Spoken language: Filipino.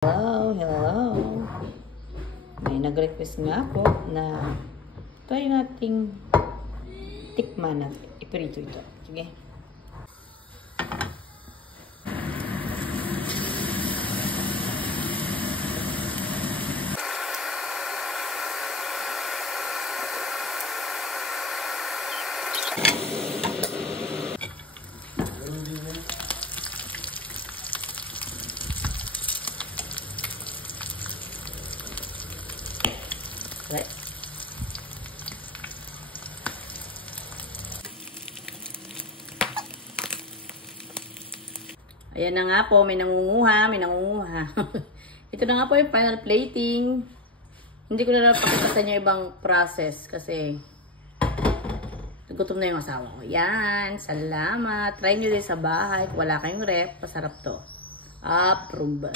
Hello, hello. May nag-request nga po na try nating tikman at iprito ito. Sige. Right. Ayan na nga po, may nangunguha. Ito na nga po yung final plating. Hindi ko na napakita sa inyo ibang process kasi nagutom na yung asawa ko. Yan, salamat. Try nyo din sa bahay. Kung wala kayong ref, pasarap to. Approve.